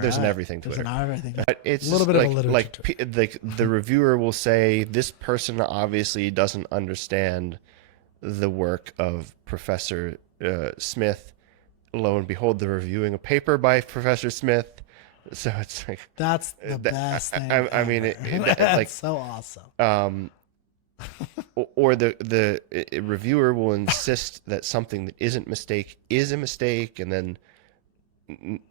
There's an everything to There's it. an everything. But it's A little just bit of a literature to it. like the reviewer will say this person obviously doesn't understand the work of Professor Smith. Lo and behold, they're reviewing a paper by Professor Smith. So it's like That's the best thing. I mean, That's like so awesome. Or the reviewer will insist that something that isn't mistake is a mistake, and then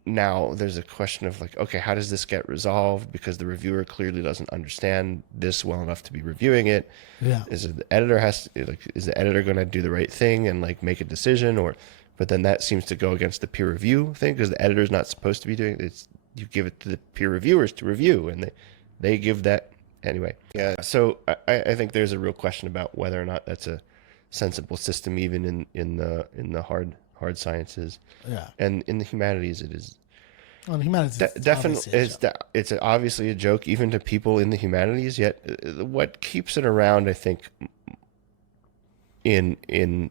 now there's a question of like, okay, how does this get resolved? Because the reviewer clearly doesn't understand this well enough to be reviewing it. Yeah. Is it the editor is the editor going to do the right thing and like make a decision? Or but then that seems to go against the peer review thing, because the editor's not supposed to be doing it. You give it to the peer reviewers to review, and they give that anyway. Yeah. So I think there's a real question about whether or not that's a sensible system, even in the hard sciences. Yeah. And in the humanities, it is. Well, humanities, Definitely, it's obviously a joke even to people in the humanities. Yet, what keeps it around, I think, in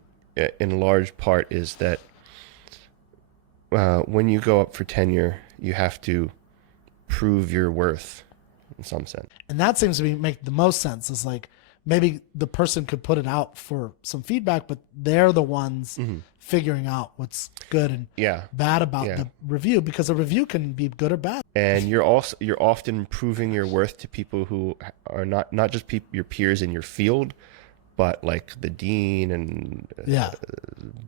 large part, is that when you go up for tenure, you have to prove your worth in some sense. And that seems to make the most sense. Is like maybe the person could put it out for some feedback, but they're the ones figuring out what's good and bad about the review, because a review can be good or bad. And you're often proving your worth to people who are not just your peers in your field, but like the dean and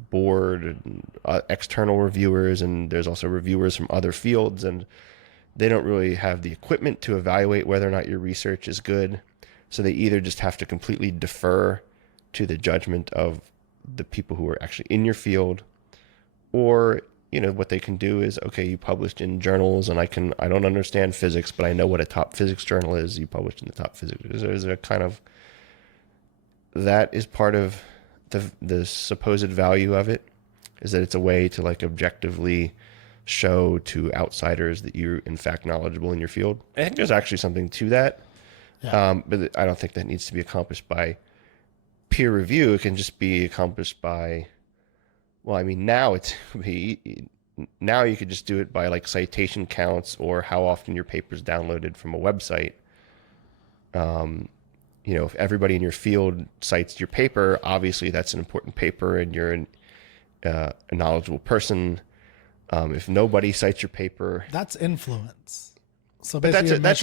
board and external reviewers, and there's also reviewers from other fields, and they don't really have the equipment to evaluate whether or not your research is good. So they either just have to completely defer to the judgment of the people who are actually in your field, or what they can do is, okay, you published in journals, and I don't understand physics, but I know what a top physics journal is. You published in the top physics. There's a kind of, that is part of the supposed value of it, is that it's a way to like objectively show to outsiders that you're in fact knowledgeable in your field. I think there's actually something to that. But I don't think that needs to be accomplished by peer review. It can just be accomplished by, well, I mean, now you could just do it by like citation counts or how often your paper's downloaded from a website. If everybody in your field cites your paper, obviously that's an important paper and you're a knowledgeable person. If nobody cites your paper, that's influence. So but basically that's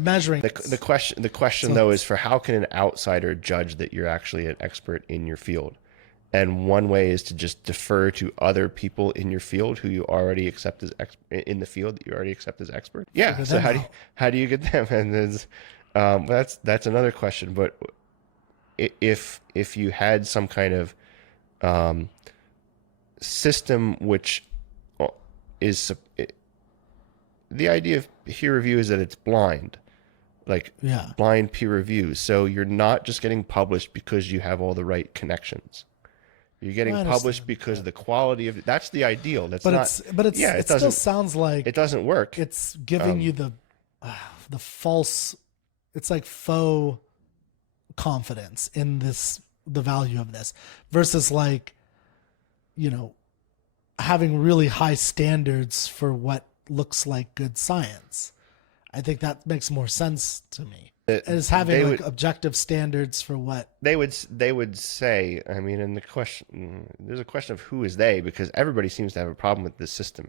measuring. The question though is, for how can an outsider judge that you're actually an expert in your field? And one way is to just defer to other people in your field who you already accept as in the field that you already accept as expert. Yeah. So how do you get them? And there's, that's another question. But if you had some kind of system which is the idea of peer review is that it's blind, blind peer review. So you're not just getting published because you have all the right connections. You're getting published because the quality of that's the ideal. That's it still sounds like it doesn't work. It's giving you the false. It's like faux confidence in the value of this, versus like, having really high standards for what looks like good science. I think that makes more sense to me. As having objective standards for what they would say. I mean, in the question, there's a question of who is they, because everybody seems to have a problem with this system.